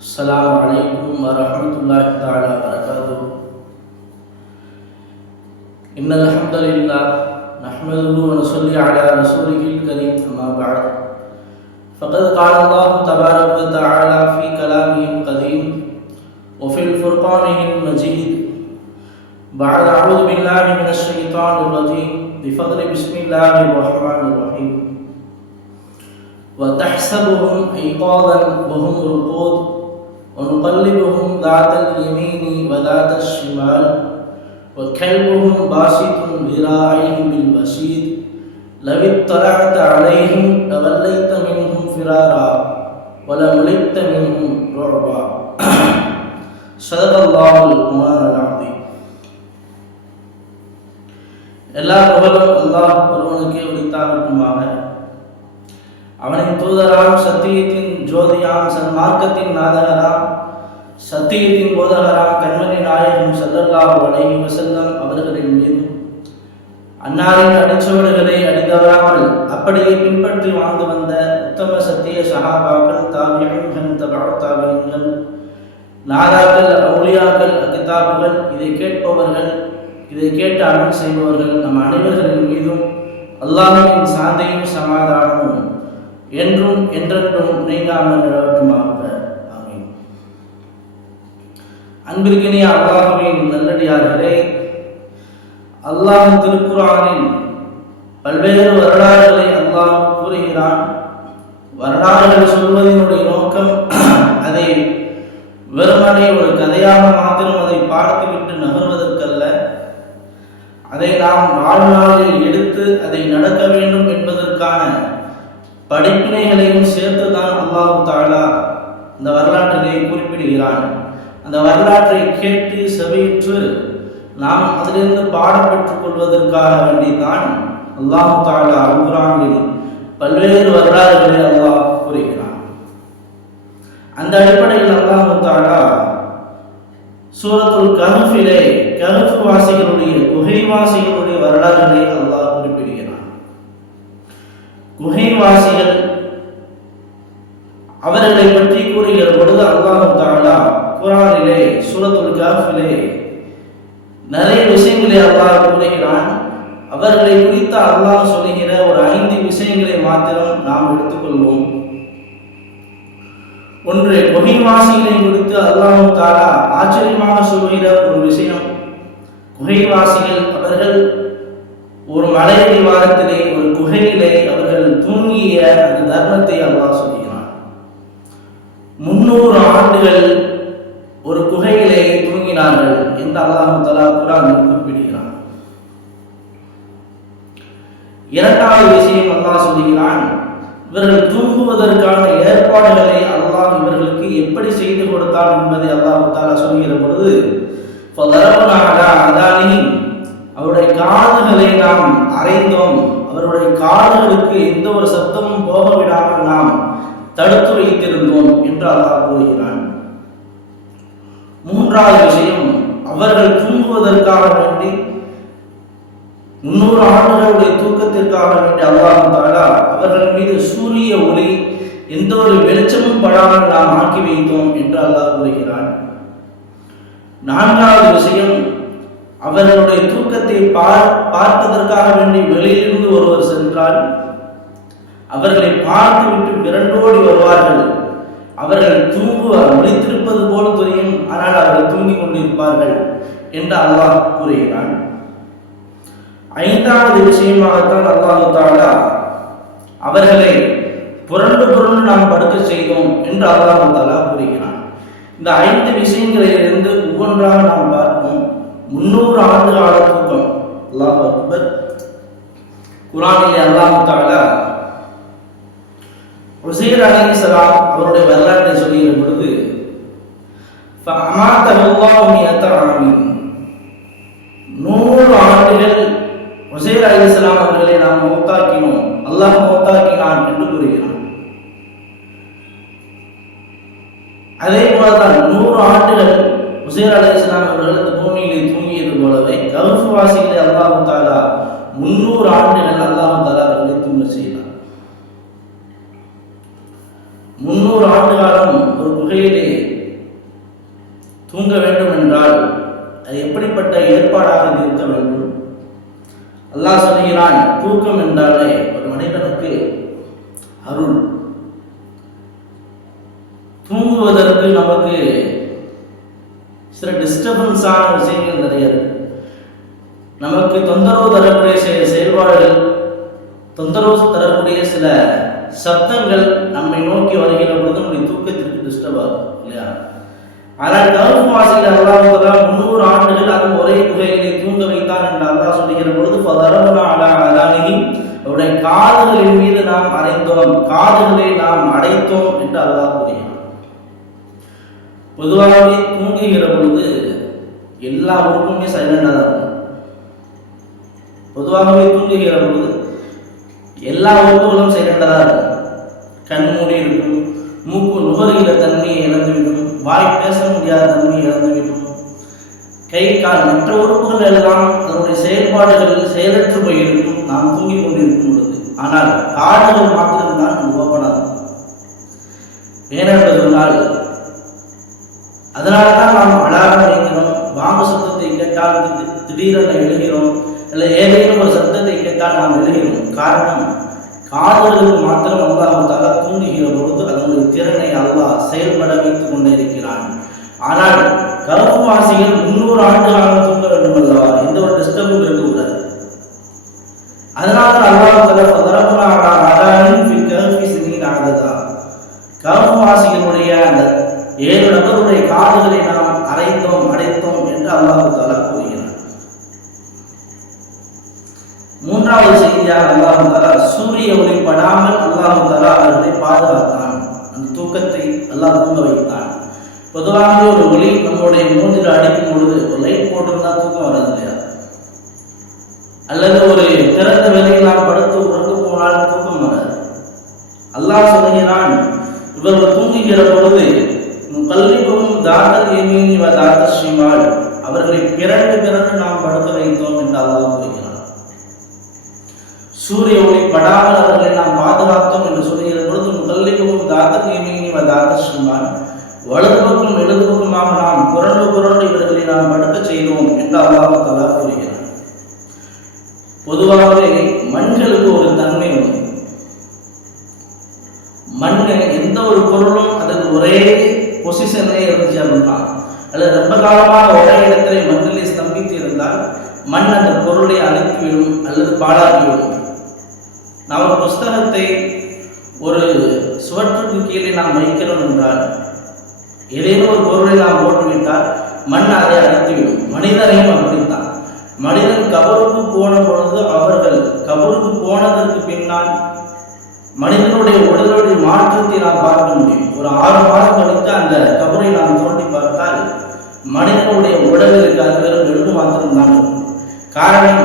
السلام عليكم ورحمة الله تعالى وبركاته. إن الحمد لله نحمده ونصلي على رسوله الكريم، أما بعد فقد قال الله تبارك وتعالى في كلامه القديم وفي الفرقان المجيد بعد أعوذ بالله من الشيطان الرجيم بفضل بسم الله الرحمن الرحيم. وتحسبهم أيقاظا وهم رقود ونقلبهم ذات اليمين وذات الشمال وكلبهم باسط ذراعيه بالوسيد لو اطلعت عليهم لوليت منهم فرارا ولملئت منهم رعبا. صدق الله المولانا العظيم. எல்லா புகழும் அல்லாஹ் ஒருவனுக்கே உரித்தாகட்டுமாக. அவனின் தூதராம், சத்தியத்தின் ஜோதியாம், சன்மார்க்கத்தின் நாதகராம், சத்தியத்தின் போதகராம் கண்மணி நாயகம் ஸல்லல்லாஹு அலைஹி வஸல்லம் அவர்களின் மீது, அன்னாரின் அடிச்சுவடுகளை அடிதவராமல் அப்படியே பின்பற்றி வாழ்ந்து வந்த உத்தம சத்திய சஹாபாக்கள், தாபிஈன்கள், தபஅ தாபிஈன்கள், நாதாக்கள், அவுலியாக்கள், கிதாபுகள், இதை கேட்பவர்கள், இதை கேட்டு அமல் செய்பவர்கள் நம் அனைவர்களின் மீதும் அல்லாஹ்வின் சாந்தியும் சமாதானமும் என்றும் என்றென்றும் நீங்காமல் நிலவட்டுமாக. ஆமீன். அன்பிற்கினிய அல்லாஹ்வின் நல்லடியார்களே, அல்லாஹ் திருக்குர்ஆனில் பல்வேறு வரலாறுகளை அல்லாஹ் கூறுகிறான். வரலாறுகள் சொல்வதனுடைய நோக்கம் அதை வெறுமனே ஒரு கதையாக மாத்திரம் அதை பார்த்துவிட்டு நகர்வதற்கல்ல, அதை நாம் வாழ்நாளில் எடுத்து அதை நடக்க வேண்டும் என்பதற்கான படிப்பினைகளையும் சேர்த்துதான் அல்லாஹ் தஆலா இந்த வரலாற்றிலே குறிப்பிடுகிறான். அந்த வரலாற்றை கேட்டு செவியுற்று நாம் அதிலிருந்து பாடம் பெற்றுக் கொள்வதற்காக வேண்டிதான் அல்லாஹ் தஆலா அல்-குர்ஆனில் பல்வேறு வரலாறுகளை அல்லாஹ் கூறுகிறான். அந்த அடிப்படையில் அல்லாஹ் தஆலா சூரத்துல் கஹ்ஃபிலே கஹ்ஃப் வாசிகளுடைய, குகைவாசிகளுடைய வரலாறுகளை அல்லாஹ் குறிப்பிடுகிறான். குகைவாசிகள் அவர்களை பற்றி கூறுகிற பொழுது அல்லாஹ் தஆலா குர்ஆனிலே சூரத்துல் கஹ்ஃபிலே நிறைய விஷயங்களை அல்லாஹ் கூறுகிறான். அவர்களை குறித்து அல்லாஹ் சொல்லுகிற ஒரு 5 விஷயங்களை மாத்திரம் நாம் எடுத்துக்கொள்வோம். ஒன்று, குகைவாசிகளை குறித்து அல்லாஹ் தஆலா ஆச்சரியமாக சொல்லுகிற ஒரு விஷயம், குகைவாசிகள் அவர்கள் ஒரு மலை அடிவாரத்திலே, ஒரு குகையிலே அவர்கள் தூங்கிய அந்த தர்மத்தை அல்லாஹ் சொல்கிறான். 300 ஆண்டுகள் ஒரு குகையிலே தூங்கினார்கள் என்று அல்லாஹ் தஆலா குர்ஆனில் குறிப்பிடுகிறான். இரண்டாவது விஷயம் அல்லாஹ் சொல்கிறான், இவர்கள் தூங்குவதற்கான ஏற்பாடுகளை அல்லாஹ் இவர்களுக்கு எப்படி செய்து கொடுத்தான் என்பதை அல்லாஹ் தஆலா சொல்கிற பொழுது, ஃபதரபனா அலா அதானிஹிம், அவருடைய காதுகளை நாம் அறைந்தோம், அவருடைய காதுகளுக்கு எந்த ஒரு சத்தமும் போக விடாமல் நாம் தடுத்து வைத்திருந்தோம் என்று அல்லாஹ் கூறுகிறான். மூன்றாவது விஷயம், அவர்கள் தூங்குவதற்காக வேண்டி 300 ஆண்டுகளுடைய தூக்கத்திற்காக வேண்டி அல்லாஹ் தஆலா அவர்கள் மீது சூரிய ஒளி எந்த ஒரு வெளிச்சமும் படாமல் நாம் ஆக்கி வைத்தோம் என்று அல்லாஹ் கூறுகிறான். நான்காவது விஷயம், அவர்களுடைய தூக்கத்தை பார்ப்பதற்காக வேண்டி வெளியிலிருந்து ஒருவர் சென்றால் அவர்களை பார்த்துவிட்டு விரண்டோடி வருவார்கள். அவர்கள் விழித்திருப்பது போல் தெரியும், ஆனால் அவர்கள் தூங்கிக் கொண்டிருப்பார்கள் என்று அல்லாஹ் கூறுகிறான். ஐந்தாவது விஷயமாகத்தான் அல்லாஹ் தஆலா அவர்களை புரண்டு புரண்டு நாம் படுக்க செய்தோம் என்று அல்லாஹ் தஆலா கூறுகிறான். இந்த 5 விஷயங்களிலிருந்து ஒவ்வொன்றாக நாம் பார்ப்போம். 300 ஆண்டு கால தூக்கம். அல்லாஹ் அக்பர். குர்ஆனில் அல்லாஹ் தஆலா உஸைர் அலைஹிஸ்ஸலாம் அவருடைய வரலாற்றை சொல்லுகிற பொழுது, ஃபஅமாதஹுல்லாஹு மியத ஆமின், 100 ஆண்டுகள் உஸைர் அலைஹிஸ்ஸலாம் அவர்களை நாம் மௌத்தாக்கினோம், அல்லாஹ் மௌத்தாக்கினான் என்று கூறுகிறான். அதே போலதான் 100 ஆண்டுகள் உஸைர் அலைஹிஸ்ஸலாம் அவர்கள் இந்த பூமியிலே தூங்கியது போலவே கஹ்ஃப் வாசிகளை அல்லாஹ் தஆலா 300 ஆண்டுகள் அல்லாஹ் தஆலா அவர்களை தூங்க செய்தார். 300 ஆண்டு காலம் ஒரு குகையிலே தூங்க வேண்டும் என்றால் அது எப்படிப்பட்ட ஏற்பாடாக இருக்க வேண்டும்? அல்லாஹ் சொல்கிறான், தூக்கம் என்றாலே ஒரு மனிதனுக்கு அருள். தூங்குவதற்கு நமக்கு சில டிஸ்டர்பன்ஸான விஷயங்கள் நிறைய இருக்கு. நமக்கு தொந்தரவு தரக்கூடிய செயல்பாடுகள், தொந்தரவு தரக்கூடிய சில சப்தங்கள் நம்மை நோக்கி வருகிற பொழுது நம்முடைய தூக்கத்திற்கு டிஸ்டர்ப் ஆகும் இல்லையா? ஆனால் கஹஃப் வாசிகள் அல்லாஹ் 300 ஆண்டுகள் அது ஒரே குகையிலே தூங்க வைத்தான் என்று அல்லாஹ் சொல்லுகிற பொழுது ஃபதரபனா அலா அதானிஹி, அவருடைய காதுகளின் மீது நாம் அறைந்தோம், காதுகளை நாம் அடைத்தோம் என்று அல்லாஹ் கூறுகிறார். பொதுவாகவே தூங்குகிற பொழுது எல்லா உறுப்புமே சைலண்டாக தான் இருக்கும். பொதுவாகவே தூங்குகிற பொழுது எல்லா உறுப்புகளும் சைலண்டாக தான் இருக்கும். கண் மூடி இருக்கும், மூக்கு நுகர்கிற தன்மையை இழந்துவிடும், வாய் பேச முடியாத தன்மையை இழந்துவிடும், கை கால் மற்ற உறுப்புகள் எல்லாம் அதனுடைய செயல்பாடுகள் செயலற்று போயிருக்கும் நாம் தூங்கிக் கொண்டிருக்கும் பொழுது. ஆனால் காதுகள் மாத்திரம்தான் ஓப்பனாக. ஏனென்று சொன்னால் அதனால்தான் நாம் அலாரம் வைக்கிறோம். வாங்க சத்தத்தை கேட்டால் திடீரென எழுகிறோம், இல்லை ஏதேனும் ஒரு சத்தத்தை கேட்டால் நாம் எழுகிறோம். காரணம், காதுகளுக்கு மாத்திரம் அல்லாஹ் தஆலா தூங்குகிற பொழுது அதனுடைய திறனை அல்லாஹ் செயல்பட வைத்துக் கொண்டே இருக்கிறான். ஆனால் கஹஃப் வாசிகள் 300 ஆண்டு காலம் தூங்க வேண்டும் அல்லவா? எந்த ஒரு டிஸ்டர்பும் இருக்கக்கூடாது. அதனால அல்லாஹ் தஆலா ஃபதரபனா அலா அதானிஹி ஃபி கஹஃபி சினீன அததா, கஹஃப் வாசிகளுடைய அந்த 7 நபருடைய காதுகளை நாம் அறைந்தோம் அடைத்தோம் என்று அல்லாஹ் தஆலா கூறுகிறார். மூன்றாவது செய்தியாக அல்லாஹ் தஆலா சூரிய ஒளி படாமல் அல்லாஹ் தஆலா அவர்களை பாதுகாத்தான். அந்த தூக்கத்தை அல்லாஹ் தூங்க வைத்தான். பொதுவாக ஒரு ஒளி நம்முடைய மூஞ்சில் அடிக்கும் பொழுது ஒரு லைட் போட்டிருந்தா தூக்கம் வராது இல்லையா? அல்லது ஒரு திறந்த வெளியில் நாம் படுத்து உறந்து போனால் தூக்கம் வராது. அல்லாஹ் சொல்கிறான், இவர்கள் தூங்குகிற பொழுது கல்லிபும் தாத்தல் யமீனி வ தாத்தல் ஷிமால், அவர்களை பிறண்டு நாம் படுக்க வைத்தோம் என்று அல்லாஹ் கூறுகிறான். சூரிய ஒளி படாமல் அவர்களை நாம் பாதுகாத்தோம் என்று சொல்லுகிற பொழுது கல்லிபும் தாத்தல் யமீனி வ தாத்தல் ஷிமால், வலது பக்கம் இடது பக்கமாக நாம் புரண்டு இவர்களை நாம் படுக்க செய்தோம் என்று அல்லாஹ் தஆலா கூறுகிறார். பொதுவாகவே மண்களுக்கு ஒரு தன்மை உண்டு. மண் எந்த ஒரு பொருளும் அதற்கு ஒரே பொசிஷனே இருந்துச்சு அப்படின்னா, அல்லது ரொம்ப காலமாக ஒரே இடத்திலே மண்ணிலே ஸ்தம்பித்து இருந்தால் மண் அந்த பொருளை அழித்துவிடும் அல்லது பாழாக்கிவிடும். நாம் ஒரு புஸ்தகத்தை ஒரு சுவற்றுக்கு கீழே நாம் வைக்கிறோம் என்றால், ஏதேனும் ஒரு பொருளை நாம் போட்டுவிட்டால் மண் அதை அழித்துவிடும். மனிதனையும் அப்படித்தான். மனிதன் கபருக்கு போன பொழுது அவர்கள் கபருக்கு போனதற்கு பின்னால் மனிதனுடைய உடலுடைய மாற்றத்தை நாம் பார்க்க முடியும். ஒரு 6 மாதம் கழித்து அந்த கபரை நாம் தோண்டி பார்த்தால் மனிதனுடைய உடலுக்கு அது வெறும் எழுது மாத்திரம்தான் இருக்கும். காரணம்,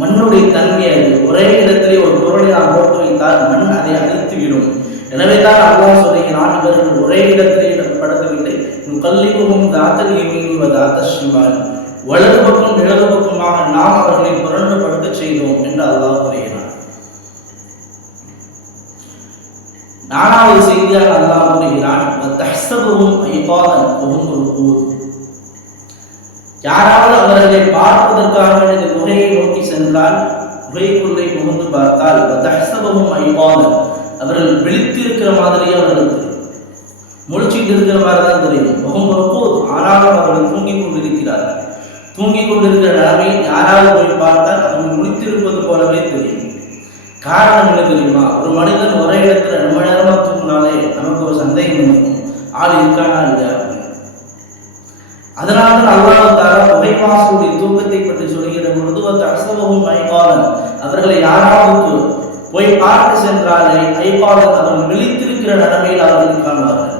மண்ணுடைய தன்மை அது. ஒரே இடத்திலே ஒரு பொருளை நாம் போட்டு வைத்தால் மண் அதை அழித்துவிடும். எனவே தான் அல்லாஹ் சொல்கிறான், இவர்கள் ஒரே இடத்திலே படுக்கவில்லை, கல்லிபும் தாத்தல் யமீனி வ தாத்தல் ஷிமால், வலது பக்கம் இடது பக்கமாக நாம் அவர்களை புரண்டு படுக்க செய்தோம் என்று அல்லாஹ் கூறுகிறான். 4வது செய்தியாக அல்லாஹ் கூறுகிறான், வதஹ்சபுஹும் ஐகாதன் வஹும் ருகூத், யாராவது அவர்களை பார்ப்பதற்காக இந்த குகையை நோக்கி சென்றால், குகைக்குள்ளே புகுந்து பார்த்தால் வதஹ்சபுஹும் ஐகாதன், அவர்கள் விழித்திருக்கிற மாதிரியே அவர்களுக்கு முழிச்சிட்டு இருக்கிற மாதிரி தான் தெரியும். வஹும் ருகூத், ஆனாலும் அவர்கள் தூங்கிக் கொண்டிருக்கிறார்கள். தூங்கிக் கொண்டிருக்கிற நிலைமையில் யாராவது போய் பார்த்தால் அவர்கள் முழித்திருப்பது போலவே தெரியும். காரணம் என்ன தெரியுமா? ஒரு மனிதன் ஒரே இடத்துல ரொம்ப நேரமாக தூங்கினாலே நமக்கு ஒரு சந்தேகம் இருக்கும், ஆள் இருக்கானா இல்லையா. அதனால்தான் அல்லாஹ் தஆலா உகைவாசியுடைய தூக்கத்தை பற்றி சொல்கிற பொழுது வதஹ்சபுஹும் ஐகாதன், அவர்களை யாராவது போய் பார்க்க சென்றாலே ஐகாதன், அவர்கள் விழித்திருக்கிற நிலைமையில் அவர்கள் காண்பார்கள்.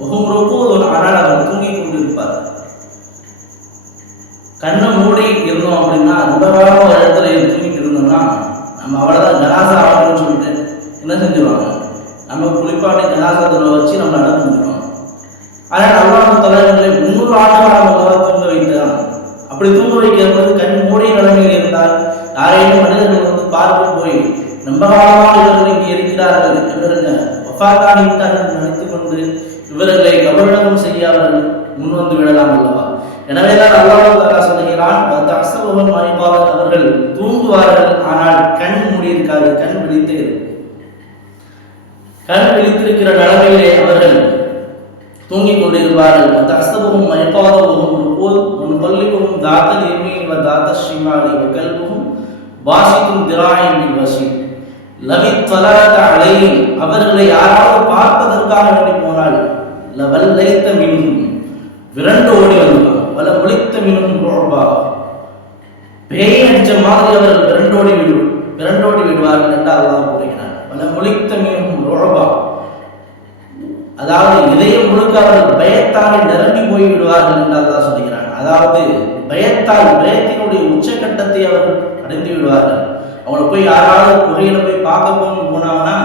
வஹும் ருகூத், ஆனால் அவர்கள் தூங்கிக் கொண்டிருப்பார்கள். கண்ணை மூடி இருந்தோம் அப்படின்னா, ரொம்ப காலம் ஒரு இடத்துல தூங்கிட்டு இருந்தோம்னா நம்ம அவ்வளோதான் ஜனாசா ஆகணும்னு சொல்லிட்டு என்ன செஞ்சுருவாங்க, நம்ம குளிப்பாட்டி ஜனாசாத்தில் வச்சு நம்ம நடந்து முடியும். ஆனால் அல்லாஹ் தலைவர்களை 300 ஆண்டுகளாக தூங்க வைத்தான். அப்படி தூங்க வைக்கிறது கண் மூடி நிலைமையில் இருந்தால் யாரையும் மனிதர்கள் பார்க்க போய் ரொம்ப காலமாக இவர்கள் இங்கே இருக்கிறார்கள், இவர்கள் வஃபாத்தாகிவிட்டார்கள் நினைத்துக் கொண்டு இவர்களை கபரணம் செய்ய அவர்கள் முன்வந்து விடலாம் அல்லவா? எனவேதான் அல்லாஹ் தஆலா சொல்கிறான், அவர்கள் தூங்குவார்கள், ஆனால் கண் மூடியிருக்காது, கண் விழித்து இருக்கும். கண் விழித்திருக்கிற நிலைமையிலே அவர்கள் தூங்கிக் கொண்டிருப்பார்கள். தஹ்சபுஹும் ஐகாதஹும் ருகூத் வல்லிஹும் தாத்தல் யமீன் வ தாத்தஷ் ஷிமாலி வ கல்புஹும் பாசித்துன் திராயின் பில் வஸீத் லவித் ஃபலத அலைஹிம். அவர்களை யாராவது பார்ப்பதற்காக வேண்டி போனால் லவல்லைத மின்ஹும், விரண்டு ஓடி வந்துவாங்க. வல முலித்த மின்ஹும் ருபா, பேய் அடிச்ச மாதிரி அவர்கள் விரண்டோடி விடுவார்கள் என்று அல்லாஹ் கூறுகிறார். வல முலித்த மின்ஹும் ருபா, அதாவது இதயம் முழுக்க அவர்கள் பயத்தால் நிரம்பி போய் விடுவார்கள் என்று அல்லாஹ் சொல்கிறார். அதாவது பயத்தினுடைய உச்சகட்டத்தை அவர்கள் அடைந்து விடுவார்கள். அவங்களை போய் யாராவது குகையில போய் பார்க்க போனாங்கன்னா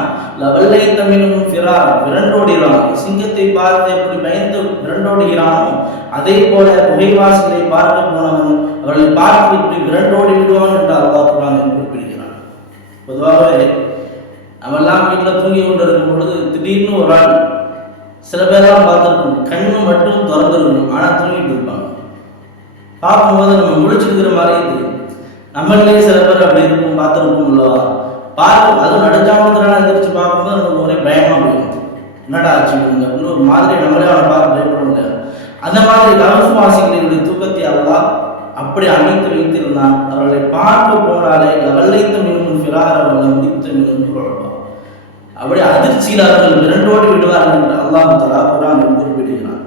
லவல்லை தமிழும் விரண்டோடுகிறான். சிங்கத்தை பார்த்து எப்படி பயந்து விரண்டோடுகிறானோ அதே போல குகைவாசிகளை பார்க்க போனவன் அவர்களை பார்த்து இப்படி விரண்டோடி விடுவான் என்று அல்லாஹ் குர்ஆனில் குறிப்பிடுகிறான். பொதுவாகவே நம்மெல்லாம் வீட்டில் தூங்கி கொண்டிருக்கும் பொழுது திடீர்னு ஒரு ஆள், சில பேரெல்லாம் பார்த்துருக்கோம், கண்ணு மட்டும் திறந்துருக்கணும், ஆனால் தூங்கிட்டு இருப்பாங்க. பார்க்கும்போது நம்ம முழிச்சிருக்கிற மாதிரியே தெரியும். நம்மளே சில பேர் அப்படி இருக்கும், பார்த்துருப்போம் இல்லவா? பார்க்கும், அதுவும் நடுச்சாமத்தினால எந்திரிச்சு பார்க்கும்போது நமக்கு ஒரே பயமாக போயிடும். என்னடா ஆச்சு அப்படின்னு ஒரு மாதிரி நம்மளே அவனை பார்த்து பயப்பட முடியாது. அந்த மாதிரி கவசவாசிகளுடைய தூக்கத்தை அல்லாஹ் அப்படி அமைத்து வைத்திருந்தான். அவர்களை பார்க்க போனாலே லவல்லைத்த மின்ஹும் ஃபிரார வல முலித்த மின்ஹும் ருபா, அப்படி அதிர்ச்சியில் அவர்கள் விரண்டோடி விடுவார்கள் என்று அல்லாஹ் தஆலா குர்ஆனில் குறிப்பிடுகிறார்.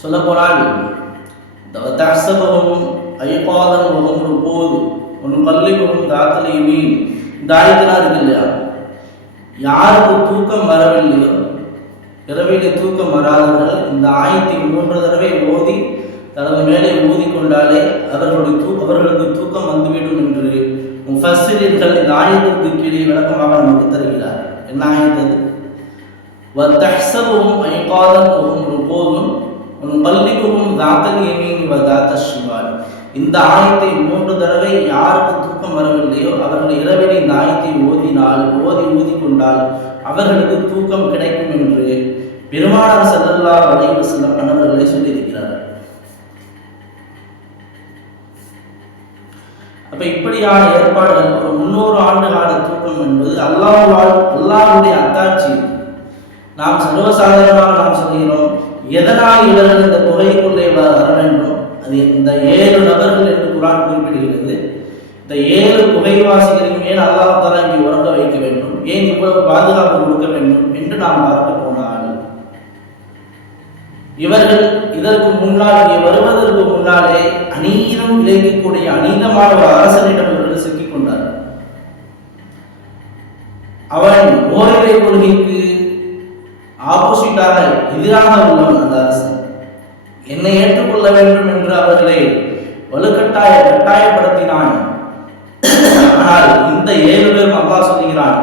சொல்ல போனால் தஹ்சபுஹும் ஐகாதன் வ ஹும் ருகூத் வ நுகல்லிபுஹும் தாத்தல் யமீன், இந்த ஆயத்தினா இருக்கு இல்லையா, யாருக்கு தூக்கம் வரவில்லையோ, இரவிலே தூக்கம் வராதவர்கள் இந்த ஆயத்தை 3 தடவை ஓதி தனது மேலே ஊதிக்கொண்டாலே அவர்களுக்கு தூக்கம் வந்துவிடும் என்று முஃபஸ்ஸிரீன்கள் இந்த ஆயத்திற்கு கீழே விளக்கமாக நமக்கு தருகிறார். என்ன ஆயத்து? வதஹ்சபுஹும் ஐகாதன் வ ஹும் ருகூத் வ நுகல்லிபுஹும் தாத்தல் யமீன் வ தாத்தஷ் ஷிமால். இந்த ஆயத்தை 3 தடவை யாருக்கு தூக்கம் வரவில்லையோ அவர்கள் இரவிலே இந்த ஆயத்தை ஊதிக்கொண்டால் அவர்களுக்கு தூக்கம் கிடைக்கும் என்று பெருமானார் ஸல்லல்லாஹு அலைஹி வஸல்லம் அவர்களே சொல்லியிருக்கிறார்கள். அப்ப இப்படியான ஏற்பாடுகள், ஒரு 300 ஆண்டு கால தூக்கம் என்பது அல்லாஹ்வுடைய அத்தாட்சி. நாம் சர்வசாதாரணமாக நாம் சொல்கிறோம், எதனால் இவர்கள் இந்த குகைக்குள்ளே வர வேண்டும்? அது இந்த 7 நபர்கள் என்று குர்ஆன் குறிப்பிடுகிறது. இந்த 7 குகைவாசிகளையும் ஏன் அல்லாஹ் தஆலா இங்கே உறங்க வைக்க வேண்டும், ஏன் இவ்வளவு பாதுகாப்பு கொடுக்க வேண்டும் என்று நாம் பார்க்க போனால், இவர்கள் இதற்கு முன்னால் இங்கே வருவதற்கு முன்னாலே அநீதம் விளைவிக்கக்கூடிய அநீதமான ஒரு அரசனிடம் இவர்கள் சிக்கிக் கொண்டார்கள். அவன் ஓரிரை கொள்கைக்கு ஆப்போசிட்டாக எதிராக உள்ளவன் அந்த அரசன். என்னை ஏற்றுக்கொள்ள வேண்டும் என்று அவர்களை கட்டாயப்படுத்தினான். ஆனால் இந்த 7 பேரும் அல்லாஹ் சொல்கிறான்,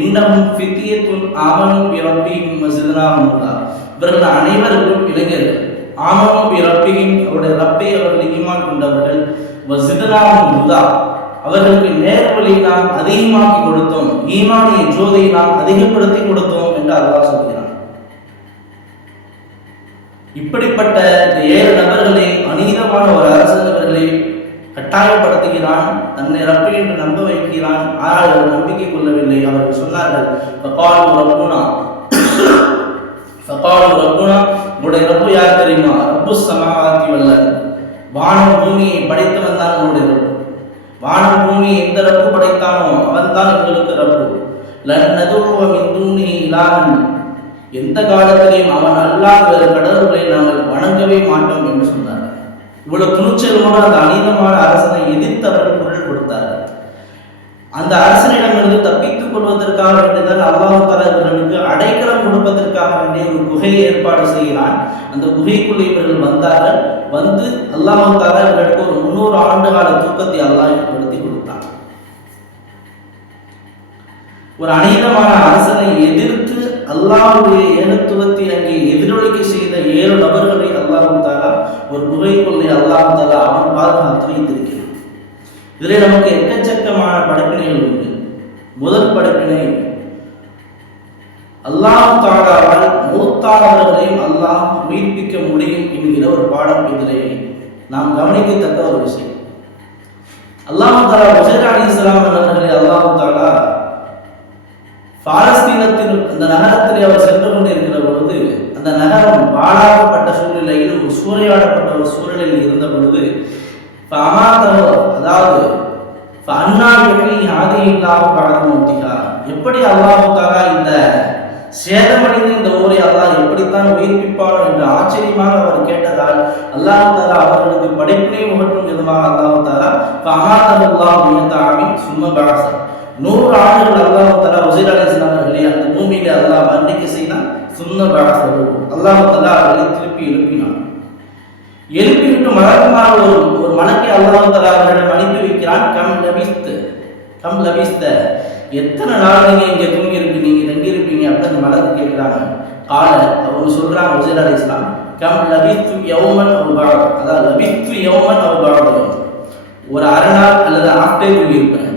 இன்னமும் ஃபித்யத்துன் ஆமனு பிரப்பிஹிம் வஸித்னாஹும் ஹுதா. இவர்கள் அனைவரும் இளைஞர்கள். ஆமனு பிரப்பிஹிம், அவருடைய ரப்பை அவர்கள் ஈமான் கொண்டவர்கள். வஸித்னாஹும் ஹுதா, அவர்களுக்கு நேர்வழி நாம் அதிகமாக்கி கொடுத்தோம், ஈமானிய ஜோதியை நாம் அதிகப்படுத்தி கொடுத்தோம் என்று அல்லாஹ் சொல்கிறான். இப்படிப்பட்ட இந்த 7 நபர்களை அநீதமான ஒரு அரசன் இவர்களை கட்டாயப்படுத்துகிறான், தன்னை ரப்பி என்று நம்ப வைக்கிறான். ஆனால் அவர் நம்பிக்கை கொள்ளவில்லை. அவர்கள் சொன்னார்கள், ஃபகாலு ரப்புனா, உங்களுடைய ரப்பு யார் தெரியுமா? ரப்புஸ் ஸமாவாத்தி வல் அர்த், வானம் பூமியை படைத்தவன் தான் உங்களுடைய ரப்பு. வானம் பூமியை எந்த ரப்பு படைத்தானோ அவன் தான் எங்களுக்கு ரப்பு. லன் நதுஉ மின் தூனிஹி இலாஹன், எந்த காலத்திலையும் அவன் அல்லாஹ் வேறு கடவுளை நாங்கள் வணங்கவே மாட்டோம் என்று சொன்னார்கள். இவ்வளவு துணிச்சலோடு அந்த அநீதமான அரசனை எதிர்த்து அவர்கள் குரல் கொடுத்தார்கள். அந்த அரசனிடமிருந்து தப்பித்துக் கொள்வதற்காக வேண்டியதான் அல்லாஹ் தஆலா இவர்களுக்கு அடைக்கலம் கொடுப்பதற்காக வேண்டிய ஒரு குகையை ஏற்பாடு செய்கிறான். அந்த குகைக்குள்ளே இவர்கள் வந்தார்கள். வந்து அல்லாஹ் தஆலா இவர்களுக்கு ஒரு 300 ஆண்டு கால தூக்கத்தை அல்லாஹ் ஏற்படுத்தி கொடுத்தான். ஒரு அநீதமான அரசனை எதிர்த்து அல்லாஹ்வுடைய ஏகத்துவத்தை அங்கே எதிரொலிக்க செய்த 7 நபர்களை அல்லாஹ் தஆலா ஒரு குகைக்குள்ளே அல்லாஹ் தஆலா அவன் பாதுகாத்து வைத்திருக்கிறான். இதிலே நமக்கு எக்கச்சக்கமான படிப்பினைகள் உண்டு. முதல் படிப்பினை, அல்லாஹ் தஆலாவால் மௌத்தானவர்களையும் அல்லாஹ் உயிர்ப்பிக்க முடியும் என்கிற ஒரு பாடம் இதிலே நாம் கவனிக்கத்தக்க ஒரு விஷயம். அல்லாஹ் தஆலா உஸைர் அலைஹிஸ்ஸலாம் அவர்களை அல்லாஹ் தஆலா பாலஸ்தீனத்தின் அந்த நகரத்திலே அவர் சென்று கொண்டிருக்கிற பொழுது, அந்த நகரம் பாழாக்கப்பட்ட சூழ்நிலையில், ஒரு சூறையாடப்பட்ட ஒரு சூழலில் இருந்த பொழுது, அதாவது எப்படி அல்லாஹ் தஆலா இந்த சேதமடைந்த இந்த ஊரை அல்லாஹ் எப்படித்தான் உயிர்ப்பிப்பானோ என்று ஆச்சரியமாக அவர் கேட்டதால் அல்லாஹ் தஆலா அவர்களுக்கு படைப்பினை முகற்றும் விதமாக அல்லாஹ் தஆலா சும்ம பஅஸ 100 ஆண்டுகள் அல்லாஹ் தஆலா உஸைர் அலைஹிஸ்ஸலாம் அவர்களை அந்த பூமியிலே அல்லாஹ் மரணிக்க செய்தான். சும்ம பஅஸ அல்லாஹ் தஆலா அவர்களை திருப்பி எழுப்பினான். எழுப்பிவிட்டு மலக்குமார் ஒரு மலக்கை அல்லாஹ் தஆலா அவர்களிடம் அனுப்பி வைக்கிறான். கம் லபிஸ்த எத்தனை நாள் நீங்க இங்க தூங்கி இருப்பீங்க, தங்கி இருப்பீங்க அப்படின்னு மலக்கு கேட்கிறாங்க. அவங்க சொல்றாங்க உஸைர் அலைஹிஸ்ஸலாம், கம் லபிஸ்து யௌமன் அவ் பஅத, அதாவது லபிஸ்து யௌமன் அவ் பஅத, ஒரு அரை நாள் அல்லது ஆஃப்டே தூங்கி இருப்பேன்.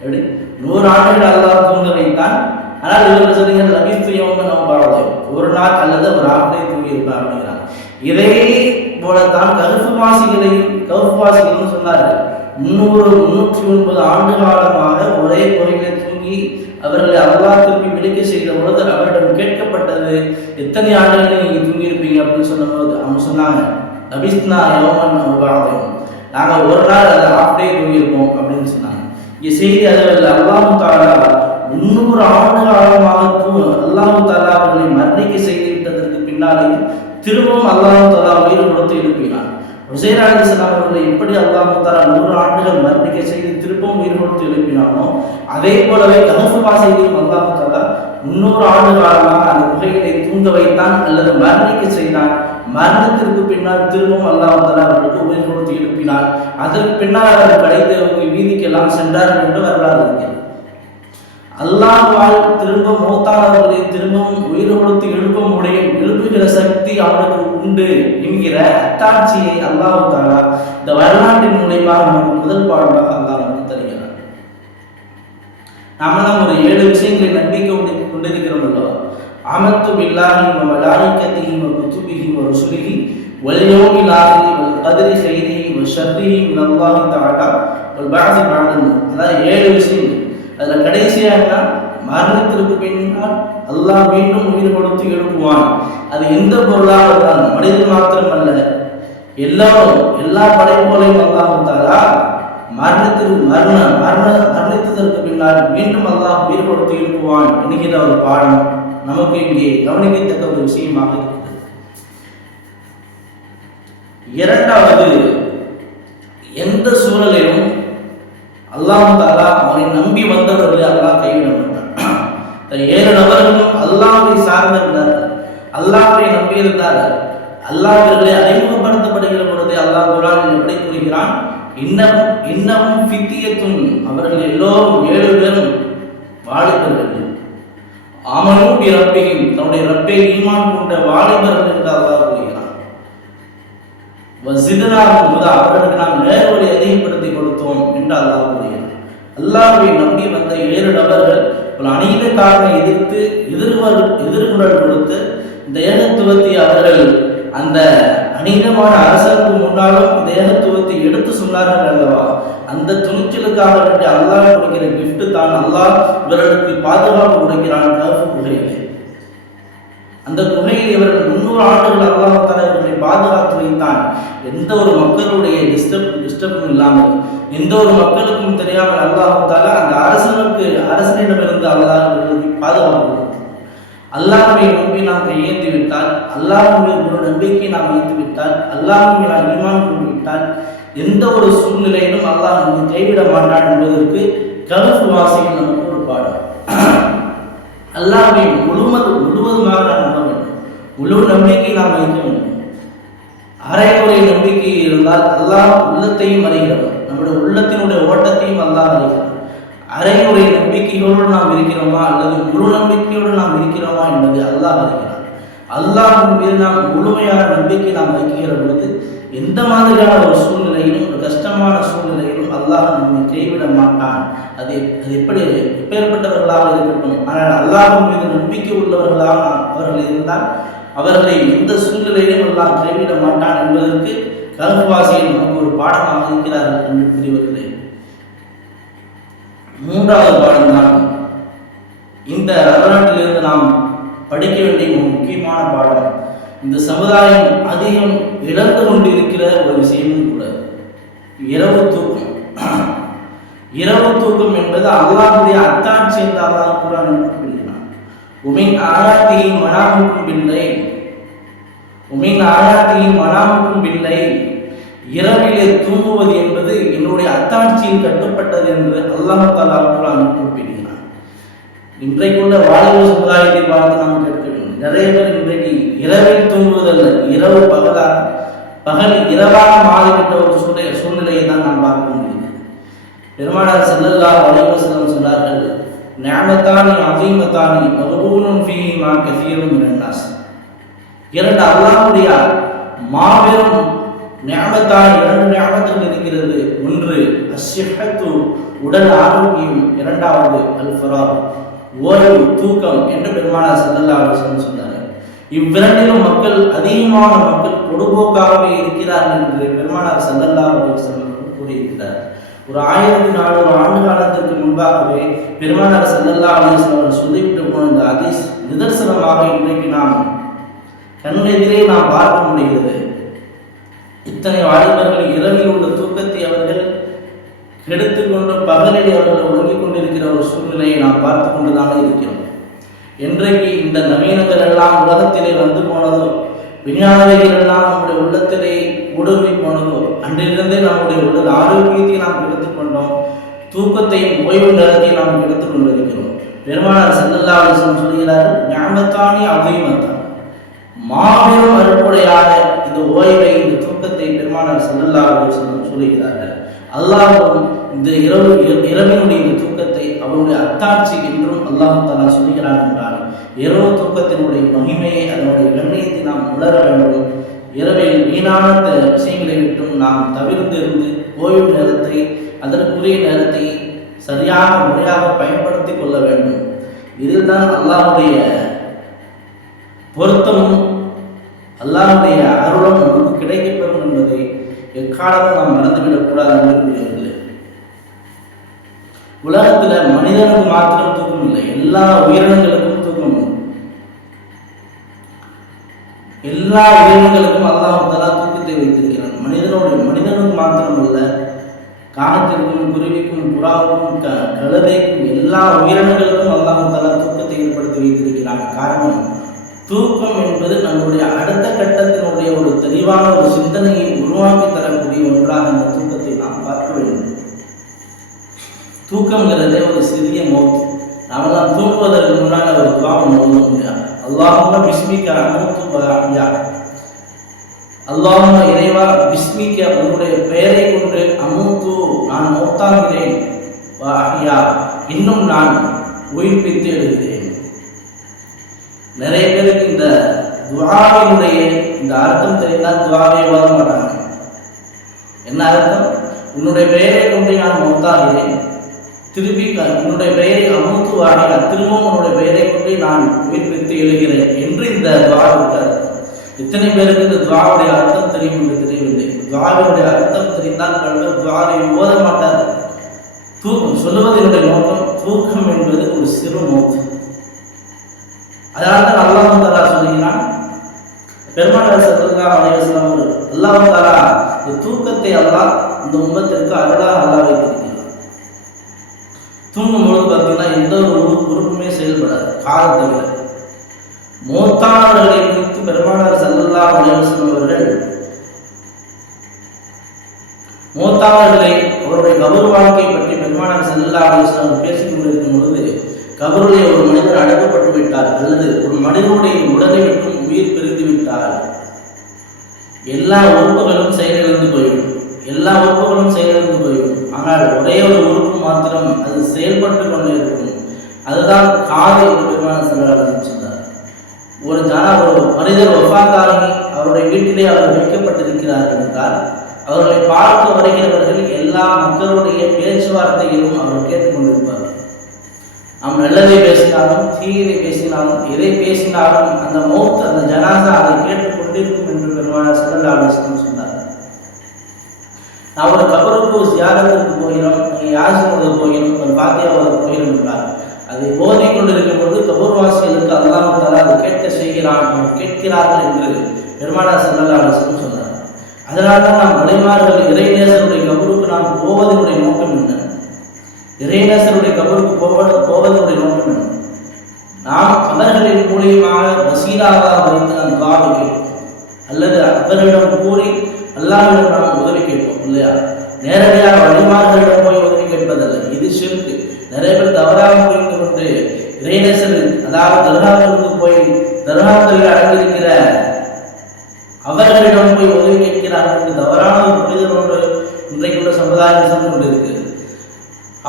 எப்படி 100 ஆண்டுகள் அல்லாஹ் தூங்க வைத்தான். ஆனால் இவங்க சொல்றீங்க லபிஸ்து யௌமன் அவ் பஅத, ஒரு நாள் அல்லது ஒரு ஆஃப்டே தூங்கி இருப்பேன் அப்படிங்கிறாங்க. இதே போலத்தான் கஹ்ஃப் சொன்னார்கள். 309 ஆண்டு காலமாக ஒரே குறையிலே தூங்கி அவர்களை அல்லாஹ் திருப்பி விழிக்க செய்த பொழுது அவரிடம் கேட்கப்பட்டது, எத்தனை ஆண்டுகள் நீங்க தூங்கி இருப்பீங்க அப்படின்னு சொன்னபோது அவங்க சொன்னாங்க, லபிஸ்னா யௌமன் அவ் பஅத, நாங்க ஒரு நாள் அல்லது ஆஃப் டே தூங்கி இருப்போம் அப்படின்னு சொன்னாங்க. இங்க செய்தி அதுவல்ல, அல்லாஹ் தஆலா 300 ஆண்டு காலமாக அல்லாஹ் தஆலா அவர்களை மரணிக்க செய்து விட்டதற்கு பின்னாலே திரும்பவும் அல்லாஹ் தஆலா உயிர் கொடுத்து எழுப்பினார். உஸைர் அலைஹிஸ்ஸலாம் அவர்களை எப்படி அல்லாஹ் தஆலா 100 ஆண்டுகள் மரணிக்க செய்து திரும்பவும் உயிர் கொடுத்து எழுப்பினானோ, அதே போலவே கஹ்ஃப் வாசிகளையும் அல்லாஹ் தஆலா 300 ஆண்டு காலமாக அந்த குகைகளை தூங்க வைத்தான் அல்லது மரணிக்க செய்தான். மரணத்திற்கு பின்னால் திரும்பவும் அல்லாஹ் தஆலா அவர்களுக்கு உயிர் கொடுத்து எழுப்பினார். அதற்கு பின்னால் அவர் கிடைத்த வீதிக்கெல்லாம் சென்றார்கள் என்று வரலாறு இருக்கிறது. அல்லாஹ்வால் திரும்ப மௌத்தானவர்களை திரும்பவும் உயிர் கொடுத்து எழுப்ப முடியும், எழுப்புகிற சக்தி அவருக்கு உண்டு என்கிற அத்தாட்சியை அல்லாஹ் தஆலா இந்த வரலாற்றின் மூலமாக நமக்கு முதல் பாடமாக அல்லாஹ் நமக்கு தருகிறார். நாமெல்லாம் ஒரு 7 விஷயங்களை நம்பிக்கை கொண்டிருக்கிறோம் அல்லவா? ஆமன்து பில்லாஹி வ மலாயிகத்திஹி வ குதுபிஹி வ ருசுலிஹி வல் யௌமில் ஆகிரி வல் கத்ரி கைரிஹி வ ஷர்ரிஹி மினல்லாஹி தஆலா வல் பஅஸி பஅதல் மௌத். அதாவது 7 விஷயங்கள். அதுல கடைசியா என்ன? மரணத்திற்கு பின்னால் அல்லாஹ் மீண்டும் உயிர் கொடுத்து எழுப்புவான். அது எந்த பொருளாக இருந்தாலும், மனிதன் மாத்திரம் அல்ல, எல்லா படைப்புகளையும் அல்லாஹ் தஆலா மரணத்திற்கு பின்னால் மீண்டும் அல்லாஹ் உயிர் கொடுத்து எழுப்புவான் என்கிற ஒரு பாடம் நமக்கு இங்கே கவனிக்கத்தக்க ஒரு விஷயமாக இருக்கிறது. இரண்டாவது, எந்த சூழலிலும் அல்லாஹ் தஆலா அவனை நம்பி வந்தவர்களை அல்லாஹ் கைவிட மாட்டான். 7 நபர்களும் அல்லாஹ்வை சார்ந்திருந்தார்கள், அல்லாஹ்வை நம்பியிருந்தார்கள். அல்லாஹ் இவர்களை அறிமுகப்படுத்தப்படுகிற பொழுது அல்லாஹ் குர்ஆனில் எப்படி கூறுகிறான்? இன்னமும் ஃபித்யத்துன், அவர்கள் எல்லோரும் 7 பேரும் வாலிபர்கள். ஆமனூ பி ரப்பிஹிம், தன்னுடைய ரப்பை ஈமான் கொண்ட வாலிபர்கள் என்று அல்லாஹ் கூறுகிறான். வஸித்னாஹும் ஹுதா, அவர்களுக்கு நாம் நேர்வழி அதிகப்படுத்தி கொடுத்தோம் என்று அல்லாஹ் கூறுகிறான். அல்லாஹ்வை நம்பி வந்த 7 நபர்கள் ஒரு அநீத காரனை எதிர்த்து எதிர்குரல் கொடுத்து இந்த ஏகத்துவத்தை அவர்கள் அந்த அநீதமான அரசருக்கு முன்னாலும் இந்த ஏகத்துவத்தை எடுத்து சொன்னார்கள் அல்லவா? அந்த துணிச்சலுக்காக வேண்டி அல்லாஹ் கொடுக்கிற கிஃப்ட் தான் அல்லாஹ் இவர்களுக்கு பாதுகாப்பு கொடுக்கிறான் கஹ்ஃப் குகையிலே. அந்த குகையில் இவர்கள் 300 ஆண்டுகள் அல்லாஹ் தஆலா இவர்களை பாதுகாத்து வைத்தான். எந்த ஒரு மக்களுடைய டிஸ்டர்பும் இல்லாமல், எந்த ஒரு மக்களுக்கும் தெரியாமல் அல்லாஹ் தஆலா அந்த அரசனிடமிருந்து அல்லாஹ் இவர்களுக்கு பாதுகாப்பு கொடுத்தார். அல்லாஹ்வை நம்பி நாம் கையேந்தி விட்டால், அல்லாஹ்வின் ஒரு நம்பிக்கை நாம் வைத்து விட்டால், அல்லாஹ்வை நாம் ஈமான் கொண்டு விட்டால், எந்த ஒரு சூழ்நிலையிலும் அல்லாஹ் நம்மை கைவிட மாட்டான் என்பதற்கு கஹ்ஃப் வாசிகள் நமக்கு ஒரு பாடம். அல்லாஹ்வை முழுவதுமாக நாம் நம்ப வேண்டும், முழு நம்பிக்கை நாம் வைக்க வேண்டும். அரைகுறை நம்பிக்கை இருந்தால் அல்லாஹ் உள்ளத்தையும் அறிகிறவன், நம்முடைய உள்ளத்தினுடைய ஓட்டத்தையும் அல்லாஹ் அறிகிறான். அரைகுறை நம்பிக்கையோடு நாம் இருக்கிறோமா அல்லது முழு நம்பிக்கையோடு நாம் இருக்கிறோமா என்பது அல்லாஹ் அறிகிறான். அல்லாஹ்வின் மீது நாம் முழுமையான நம்பிக்கை நாம் வைக்கிற பொழுது எந்த மாதிரியான ஒரு சூழ்நிலையிலும், ஒரு கஷ்டமான சூழ்நிலையிலும் அல்லாஹ் நம்மை கைவிட மாட்டான். அது எப்படி எப்பேற்பட்டவர்களாக இருக்கட்டும், ஆனால் அல்லாஹ்வின் மீது நம்பிக்கை உள்ளவர்களாக அவர்கள் இருந்தால் அவர்களை எந்த சூழ்நிலையிலும் அல்லாஹ் கைவிட மாட்டான் என்பதற்கு கஹ்ஃப் நமக்கு ஒரு பாடமாக இருக்கிறார்கள் என்று புரியவர்களே. மூன்றாவது பாடம்தான் இந்த வரலாற்றிலிருந்து நாம் படிக்க வேண்டிய ஒரு முக்கியமான பாடம். இந்த சமுதாயம் அதிகம் இழந்து கொண்டிருக்கிற ஒரு விஷயமும் கூட இரவு தூக்கம். இரவு தூக்கம் என்பது அல்லாஹ்வுடைய அத்தாட்சி என்று அல்லாஹ் குர்ஆன் கூறுகிறான். உமின் ஆயாத்திஹி மனாமுக்கும் பில்லை, உமின் ஆயாத்திஹி மனாமுக்கும் பில்லை, இரவிலே தூங்குவது என்பது என்னுடைய அத்தாட்சியில் கட்டுப்பட்டது என்று அல்லாஹ் தஆலா குர்ஆன் குறிப்பிடுகிறான். இன்றைக்குள்ள வாலிப சமுதாயத்தை பார்த்து நாம் கேட்க வேண்டும். நிறைய பேர் இன்றைக்கு இரவில் தூங்குவதல்ல, இரவு பகல் இரவாக மாறிவிட்ட ஒரு சூழ்நிலையை தான் நாம் பார்க்க முடியுது. பெருமானார் ஸல்லல்லாஹு அலைஹி வஸல்லம் சொன்னார்கள், நிஅமத்தானி அஸீமத்தானி மக்பூனுன் ஃபீஹிமா கஸீருன் மினன் நாஸ். இரண்டு அல்லாஹ்வுடைய மாபெரும் நிஅமத்தானி, இரண்டு நிஅமத்துகள் இருக்கிறது. ஒன்று அஸ்ஸிஹத்து, உடல் ஆரோக்கியம். இரண்டாவது அல் ஃபராக், ஓய்வு, தூக்கம் என்று பெருமானார் ஸல்லல்லாஹு அலைஹி வஸல்லம் சொன்னார்கள். இவ்விரண்டிலும் அதிகமான மக்கள் பொடுபோக்காகவே இருக்கிறார்கள் என்று பெருமானார் ஸல்லல்லாஹு அலைஹி வஸல்லம் கூறியிருக்கிறார். ஒரு 1400 ஆண்டு காலத்திற்கு முன்பாகவே பெருமானார் ஸல்லல்லாஹு அலைஹி வஸல்லம் சொல்லிவிட்டு போன இந்த ஹதீஸ் நிதர்சனமாக இன்றைக்கு நாம் கண்ணெதிரே நாம் பார்க்க முடிகிறது. இத்தனை வாலிபர்கள் இரவில் உள்ள தூக்கத்தை அவர்கள் கெடுத்துக்கொண்டு பகலில் அவர்கள் ஒழுங்கிக் கொண்டிருக்கிற ஒரு சூழ்நிலையை நாம் பார்த்து கொண்டுதானே இருக்கிறோம். என்றைக்கு இந்த நவீனங்கள் எல்லாம் உலகத்திலே வந்து போனதோ, விஞ்ஞானங்கள் எல்லாம் நம்முடைய உள்ளத்திலே ஊடுருவி போனதோ, அன்றிலிருந்தே நம்முடைய உடல் ஆரோக்கியத்தை நாம் எடுத்துக்கொண்டோம், தூக்கத்தையும் ஓய்வு நேரத்தையும் நாம் எடுத்துக் கொண்டிருக்கிறோம். பெருமானார் ஸல்லல்லாஹு அலைஹி வஸல்லம் சொல்கிறார், நிஅமத்தானி அஸீமத்தான், மாபெரும் அருட்கொடையாக இந்த ஓய்வை, இந்த தூக்கத்தை பெருமானார் ஸல்லல்லாஹு அலைஹி வஸல்லம் சொல்கிறார்கள். அல்லாஹ்வும் இந்த இரவினுடைய இந்த தூக்கத்தை அவருடைய அத்தாட்சி என்றும் அல்லாஹ் தஆலா சொல்கிறான் என்றால், இரவு தூக்கத்தினுடைய மகிமையை, அதனுடைய கண்ணியத்தை நாம் உணர வேண்டும். இரவில் வீணான விஷயங்களை விட்டும் நாம் தவிர்த்திருந்து ஓய்வு நேரத்தை, அதற்குரிய நேரத்தை சரியாக முறையாக பயன்படுத்தி கொள்ள வேண்டும். இதில் தான் அல்லாஹ்வுடைய பொருத்தமும் அல்லாஹ்வுடைய அருளும் நமக்கு கிடைக்கப்பெறும் என்பதை எக்காலமும் நாம் மறந்துவிடக்கூடாது என்று. உலகத்தில் மனிதனுக்கு மாத்திரம் தூக்கம் இல்லை, எல்லா உயிரினங்களுக்கும் தூக்கம் உண்டு. எல்லா உயிரினங்களுக்கும் அல்லாஹ் தஆலா தூக்கத்தை வைத்திருக்கிறான். மனிதனுக்கு மாத்திரம் அல்ல, காகத்திற்கும், குருவிக்கும், புறாவுக்கும், கழுதைக்கும், எல்லா உயிரினங்களுக்கும் அல்லாஹ் தஆலா தூக்கத்தை ஏற்படுத்தி வைத்திருக்கிறான். காரணம், தூக்கம் என்பது நம்முடைய அடுத்த கட்டத்தினுடைய ஒரு தெளிவான ஒரு சிந்தனையை உருவாக்கி தரக்கூடிய ஒன்றாக இந்த தூக்கத்தை நாம் பார்க்க வேண்டும். தூக்கங்கிறதே ஒரு சிறிய மௌத். நாமெல்லாம் தூங்குவதற்கு முன்னால் ஒரு துஆவை ஓதுவோம். அல்லாஹும்ம பிஸ்மிக அமூது வ அஹ்யா, அல்லாஹும்ம இறைவா பிஸ்மிக, உன்னுடைய பெயரை கொண்டு, அமூது நான் மௌத்தாகிறேன், வ அஹ்யா இன்னும் நான் உயிர்ப்பித்து எழுகிறேன். நிறைய பேருக்கு இந்த துஆவினுடைய இந்த அர்த்தம் தெரிந்தால் துஆவை ஓத மாட்டாங்க. என்ன அர்த்தம்? உன்னுடைய பெயரை கொண்டு நான் மௌத்தாகிறேன், திருப்பி உன்னுடைய பெயரை அமூத்து வாகியா, திரும்பவும் உன்னுடைய பெயரை கொண்டு நான் உயிர்ப்பித்து எழுகிறேன் என்று இந்த துஆ இருக்காது. இத்தனை பேருக்கு இந்த துஆவுடைய அர்த்தம் தெரியும் என்று தெரியவில்லை. துஆவினுடைய அர்த்தம் தெரிந்தால் பலர் துஆவை ஓத மாட்டார். தூக்கம் சொல்லுவதனுடைய நோக்கம், தூக்கம் என்பது ஒரு சிறு மௌத். அதனால தான் அல்லாஹ் தஆலா சொல்கிறான், பெருமானார் ஸல்லல்லாஹு அலைஹி வஸல்லம் அல்லாஹ் தஆலா இந்த தூக்கத்தை அல்லாஹ் இந்த உம்மத்திற்கு அருளாக அல்லாஹ் வைத்திருக்கிறார். தூங்கும் பொழுது பார்த்தீங்கன்னா எந்த ஒரு உறுப்புமே செயல்படாது, கால் தவிர. மௌத்தானவர்களை குறித்து பெருமானார் ஸல்லல்லாஹு அலைஹி வஸல்லம் அவர்கள் மௌத்தானவர்களை, அவருடைய கபர் வாழ்க்கையை பற்றி பெருமானார் ஸல்லல்லாஹு அலைஹி வஸல்லம் பேசிக் கொண்டிருக்கும் பொழுது, கபருடைய ஒரு மனிதர் அடக்கப்பட்டு விட்டார், அல்லது ஒரு மனிதனுடைய உடலை விட்டு உயிர் பிரிந்து விட்டார், எல்லா உறுப்புகளும் செயலிழந்து போய்விடும். எல்லா உறுப்புகளும் செயலிழந்து போய்விடும். ஆனால் ஒரே ஒரு உறுப்பு மாத்திரம் அது செயல்பட்டு கொண்டே இருக்கும். அதுதான் காது என்று பெருமானார் ஸல்லல்லாஹு அலைஹி வஸல்லம் சொன்னார். ஒரு மனிதர் வஃபாத்தாகி அவருடைய வீட்டிலே அவர் வைக்கப்பட்டிருக்கிறார் என்றால், அவர்களை பார்க்க வருகிறவர்கள் எல்லா மக்களுடைய பேச்சுவார்த்தையிலும் அவர் கேட்டுக்கொண்டிருப்பார். நாம் நல்லதை பேசினாலும் தீயதை பேசினாலும் எதை பேசினாலும் அந்த மௌத் அந்த ஜனாசா அதை கேட்டுக்கொண்டிருக்கும் என்று பெருமானார் ஸல்லல்லாஹு அலைஹி வஸல்லம் சொன்னார். நான் ஒரு கபருக்கு ஜியாரத்துக்கு போகிறோம், யாசின் ஓத போகிறோம், ஒரு பாத்தியா ஓத போகிறோம் என்றார். அதை ஓதிக் கொண்டிருக்கும் பொழுது கபூர்வாசிகளுக்கு அல்லாஹ் தஆலா அதை கேட்க செய்கிறான், கேட்கிறார்கள் என்று பெருமானார் ஸல்லல்லாஹு அலைஹி வஸல்லம் சொன்னார். அதனால தான் நாம் வழிமார்கள் இறைநேசருடைய கபருக்கு நாம் போவதனுடைய நோக்கம் என்ன? இறைநேசருடைய கபருக்கு போவதனுடைய நோக்கம் என்ன? நாம் அவர்களின் மூலியமாக வசீலாவாக வைத்து நாம் துஆவை கேட்போம், அல்லது அவர்களிடம் கூறி அல்லாஹ்விடம் நாம் உதவி கேட்போம் இல்லையா? நேரடியாக வழிமார்களிடம் போய் உதவி கேட்பதல்ல, இது ஷிர்க். நிறைய பேர் தவறாக புரிந்து கொண்டு இறைநேசர் அதாவது தர்காக்களுக்கு போய் தர்காக்களில் அடங்கியிருக்கிற அவர்களிடம் போய் உதவி கேட்கிறார்கள் என்று தவறான ஒரு புரிதலோடு இன்றைக்குள்ள சமுதாயம் சென்று கொண்டிருக்கு.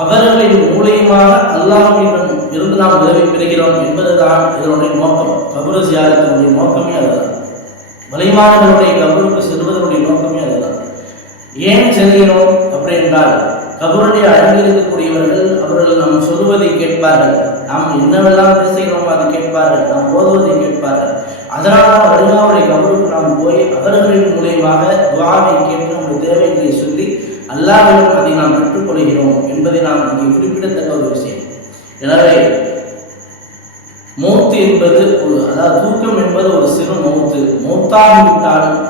அவர்களின் மூலியமாக அல்லாஹ்விடம் இருந்து நாம் உதவி பெறுகிறோம் என்பதுதான் இதனுடைய நோக்கம். கபரு ஜியாரத்தினுடைய நோக்கமே அதுதான். வழிமார்களுடைய கபருக்கு செல்வதனுடைய நோக்கமே அதுதான். ஏன் செல்கிறோம் அப்படி என்றால், கபருடைய அடங்கியிருக்கக்கூடியவர்கள் அவர்கள் நாம் சொல்வதை கேட்பார்கள், நாம் என்னவெல்லாம் பேசுகிறோமோ அதை கேட்பார்கள், நாம் ஓதுவதை கேட்பார்கள். அதனால் வழிமாவுடைய கபருக்கு நாம் போய் அவர்களின் மூலியமாக துஆவை கேட்டு நம்முடைய தேவைகளை சொல்லி அல்லாஹ்விடம் அதை நாம் பெற்றுக்கொள்கிறோம் என்பதை நாம் இங்கே குறிப்பிடத்தக்க ஒரு விஷயம். எனவே மௌத்து என்பது அதாவது தூக்கம் என்பது ஒரு சிறு மௌத்து.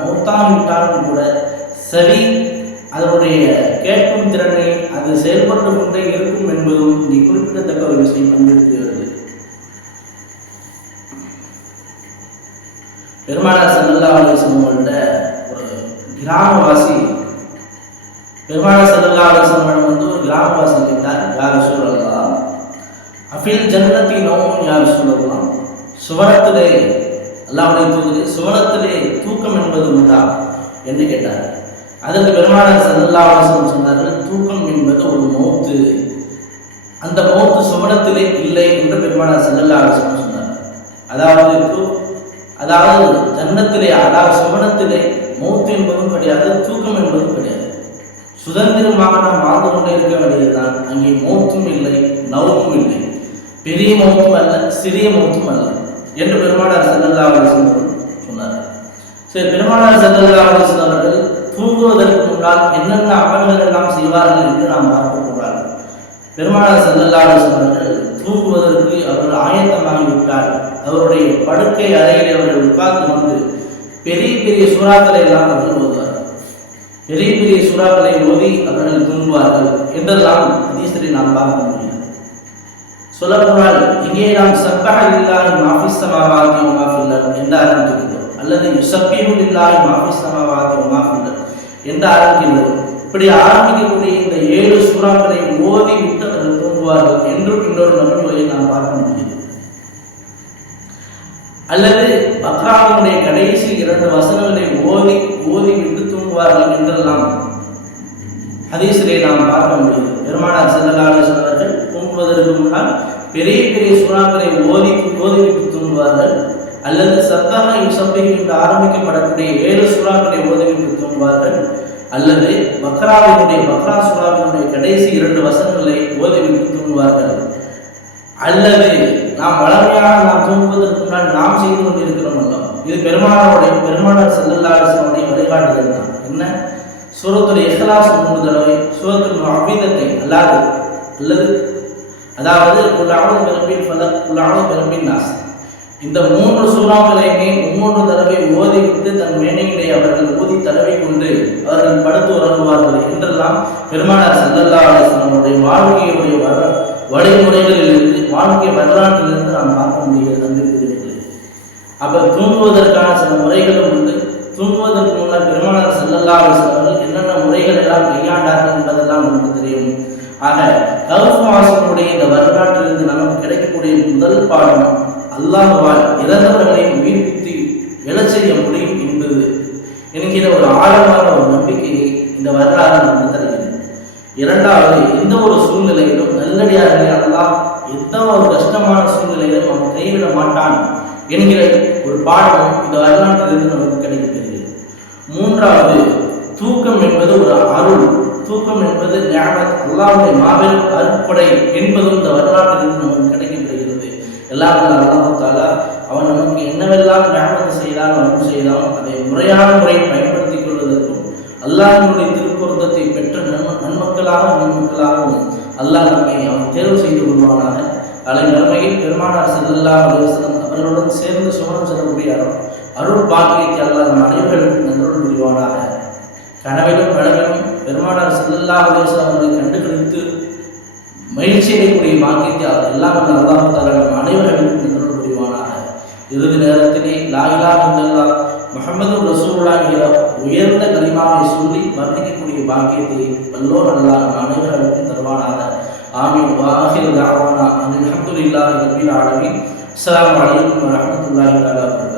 மௌத்தாகிவிட்டாலும் கூட சரி, அதனுடைய கேட்கும் திறனை அது செயல்பட்டு கொண்டே இருக்கும் என்பதும் இங்கே குறிப்பிடத்தக்க ஒரு விஷயம் வந்திருக்கிறது. பெருமானார் ஸல்லல்லாஹு அலைஹி வஸல்லம் ஒரு கிராமவாசி பெருமானார் ஸல்லல்லாஹு அலைஹி வஸல்லம் வந்து ஒரு கிராமவாசி கேட்டார், யா ரசூலல்லாஹ் அஃபில் ஜன்னதி நௌமுன் யா ரசூலல்லாஹ், சுவனத்திலே அல்லாஹ்வுடைய தூதரே சுவனத்திலே தூக்கம் என்பது உண்டா என்று கேட்டார். அதற்கு பெருமானார் ஸல்லல்லாஹு அலைஹி வஸல்லம் சொன்னார்கள், தூக்கம் என்பது ஒரு மௌத்து, அந்த மௌத்து சுவனத்திலே இல்லை என்று பெருமானார் ஸல்லல்லாஹு அலைஹி வஸல்லம் சொன்னார். அதாவது ஜன்னத்திலே அதாவது சுவனத்திலே மௌத்து என்பதும் கிடையாது, தூக்கம் என்பதும் கிடையாது. சுதந்திரமாக நாம் வாழ்ந்து கொண்டே இருக்க வேண்டியதுதான். அங்கே மௌத்தும் இல்லை, நவுமும் இல்லை, பெரிய மௌத்தும் அல்ல, சிறிய மௌத்தும் அல்ல என்று பெருமானார் ஸல்லல்லாஹு அலைஹி வஸல்லம் சொன்னார். சரி, பெருமானார் ஸல்லல்லாஹு அலைஹி வஸல்லம் அவர்கள் தூங்குவதற்கு முன்னால் என்னென்ன அமல்கள் எல்லாம் செய்வார்கள் என்று நாம் பார்க்க போகிறார்கள். பெருமானார் ஸல்லல்லாஹு அலைஹி வஸல்லம் அவர்கள் தூங்குவதற்கு அவர்கள் ஆயத்தமாகிவிட்டார். அவருடைய படுக்கை அறையில் அவர்கள் உட்கார்ந்து கொண்டு பெரிய பெரிய சூறாக்களை எல்லாம் அவர்கள் ஓதுவார். பெரிய பெரிய சூறாக்களை ஓதி அவர்கள் தூங்குவார்கள் என்றெல்லாம் ஹதீஸிலே நாம் பார்க்க முடியும். சொல்லப்போனால் இங்கே நாம் சப்பஹ லில்லாஹி மா ஃபிஸ் ஸமாவாதி வ மா ஃபில் அர்த் என்று ஆரம்பிக்கிறோம், அல்லது யுஸப்பிஹு லில்லாஹி மா ஃபிஸ் ஸமாவாதி வ மா ஃபில் அர்த் என்று ஆரம்பிக்கிறோம். இப்படி ஆரம்பிக்கக்கூடிய இந்த 7 சூறாக்களை ஓதி விட்டு அவர்கள் தூங்குவார்கள் என்றும் இன்னொரு நபிமொழியை நாம் பார்க்க முடியும். அல்லது பக்ராவினுடைய கடைசி 2 வசனங்களை ஓதி விட்டு தூங்குவார்கள் என்றெல்லாம் ஹதீஸிலே நாம் பார்க்க முடியும். பெருமானார் ஸல்லல்லாஹு அலைஹி வஸல்லம் அவர்கள் தூங்குவதற்கு முன்னால் பெரிய பெரிய சூறாக்களை ஓதி விட்டு தூங்குவார்கள், அல்லது சப்பஹ யுஸப்பிஹு என்று ஆரம்பிக்கப்படக்கூடிய 7 சூறாக்களை ஓதி விட்டு தூங்குவார்கள், அல்லது பக்ரா சூறாவினுடைய கடைசி 2 வசனங்களை ஓதி விட்டு தூங்குவார்கள். அல்லது நாம் வளமையாக நாம் தூங்குவதற்கு முன்னால் நாம் செய்து கொண்டிருக்கிறோம் அல்லவா, இது பெருமானார் ஸல்லல்லாஹு அலைஹி வஸல்லம் வழிகாட்டுதல் தான். என்ன? சூரத்துல் இக்லாஸ் 3 தடவை, சூரத்துல் முஅவ்விதத்தை அதாவது குல் அஊது பிரப்பில் ஃபலக், குல் அஊது பிரப்பின் நாஸ், இந்த 3 சூறாக்களையுமே 3 தடவை ஓதிவிட்டு தன் மேனையிலே அவர்கள் ஊதி தடவை கொண்டு அவர்கள் படுத்து உறங்குவார்கள் என்றெல்லாம் பெருமானார் ஸல்லல்லாஹு அலைஹி வஸல்லம் வாழ்க்கையுடைய வழிமுறைகளிலிருந்து, வாழ்க்கை வரலாற்றிலிருந்து நாம் பார்க்க முடிகிறது. அன்பிற்குரியவர்களே, அப்போ தூங்குவதற்கான சில முறைகளும் உண்டு. தூங்குவதற்கு முன்னால் பெருமானார் ஸல்லல்லாஹு அலைஹி வஸல்லம் என்னென்ன முறைகள் எல்லாம் கையாண்டார்கள் என்பதெல்லாம் நமக்கு தெரியும். ஆக கஹ்ஃப் வாசனுடைய இந்த வரலாற்றிலிருந்து நமக்கு கிடைக்கக்கூடிய முதல் பாடம், அல்லாஹ்வால் இறந்தவர்களை உயிர்ப்பித்து எழச் செய்ய முடியும் என்பது என்கிற ஒரு ஆழமான ஒரு நம்பிக்கையை இந்த வரலாறு நமக்கு தருகிறது. இரண்டாவது, எந்த ஒரு சூழ்நிலையிலும் நல்லடியார்களே அல்லாஹ் எந்த ஒரு கஷ்டமான சூழ்நிலையிலும் அவன் கைவிட மாட்டான் என்கிற ஒரு பாடமும் இந்த வரலாற்றிலிருந்து நமக்கு கிடைக்கிறது. மூன்றாவது, தூக்கம் என்பது ஒரு அருள், தூக்கம் என்பது நிஅமத், அல்லாஹ்வுடைய மாபெரும் அருட்கொடை என்பதும் இந்த வரலாற்றிலிருந்து நமக்கு கிடைக்கப்படுகிறது. எல்லாம் அல்லாஹ் தஆலா அவன் நமக்கு என்னவெல்லாம் நிஅமத் செய்தான், அருள் செய்தான், அதை முறையான முறையில் பயன்படுத்திக் கொள்வதற்கும் அல்லாஹ்வுடைய திருப்பொருத்தத்தை பெற்ற நன்மக்களாகவும் அல்லாஹ் நம்மை அவன் தேர்வு செய்து கொள்வானாக. தலைமையில் பெருமானார் ஸல்லல்லாஹு அலைஹி வஸல்லம் அவர்களுடன் சேர்ந்து சுமணம் செல்லக்கூடிய அருள் பாக்கியத்தை அல்லாஹ் நம் அனைவருக்கும் நன்றோடு புரிவானாக. கனவிலும் கனவிலும் பெருமானார் ஸல்லல்லாஹு அலைஹி வஸல்லம் அவர்களை கண்டுகளித்து மகிழ்ச்சி அடையக்கூடிய பாக்கியத்தை எல்லாம் அல்லாஹ் தஆலா நம் அனைவருக்கும் நன்றோடு புரிவானாக. இறுதி நேரத்திலே லா இலாஹா இல்லல்லாஹ் முஹம்மது ரசூலுல்லாஹ் என்ற உயர்ந்த கலிமாவை சொல்லி வர்ணிக்கக்கூடிய பாக்கியத்தை வல்லோர் அல்லாஹ் நம் அனைவருக்கும் தருவானாக. ஆமீன். வாஹிர் தஅவானா அல்ஹம்துலில்லாஹி ரப்பில் ஆலமீன். அஸ்ஸலாமு அலைக்கும் வரஹ்மத்துல்லாஹி வபரகாத்துஹு.